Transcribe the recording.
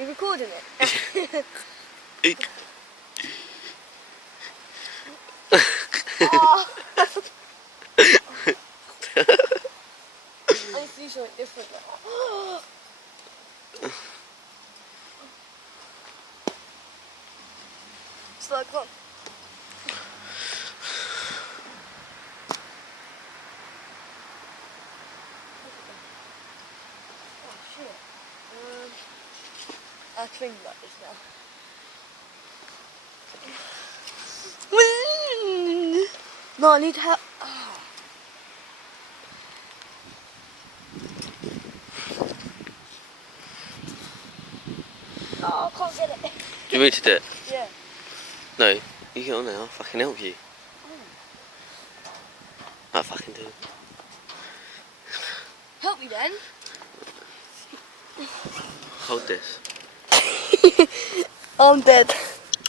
You're recording it? Oh. I need to do something different now. Slow, come on. Oh shit. I'll think about this now. No, I need help. Oh, I can't get it. Do you want me to do it? Yeah. No, you get on there, I'll fucking help you. I'll fucking do it. Help me then. Hold this. I'm dead.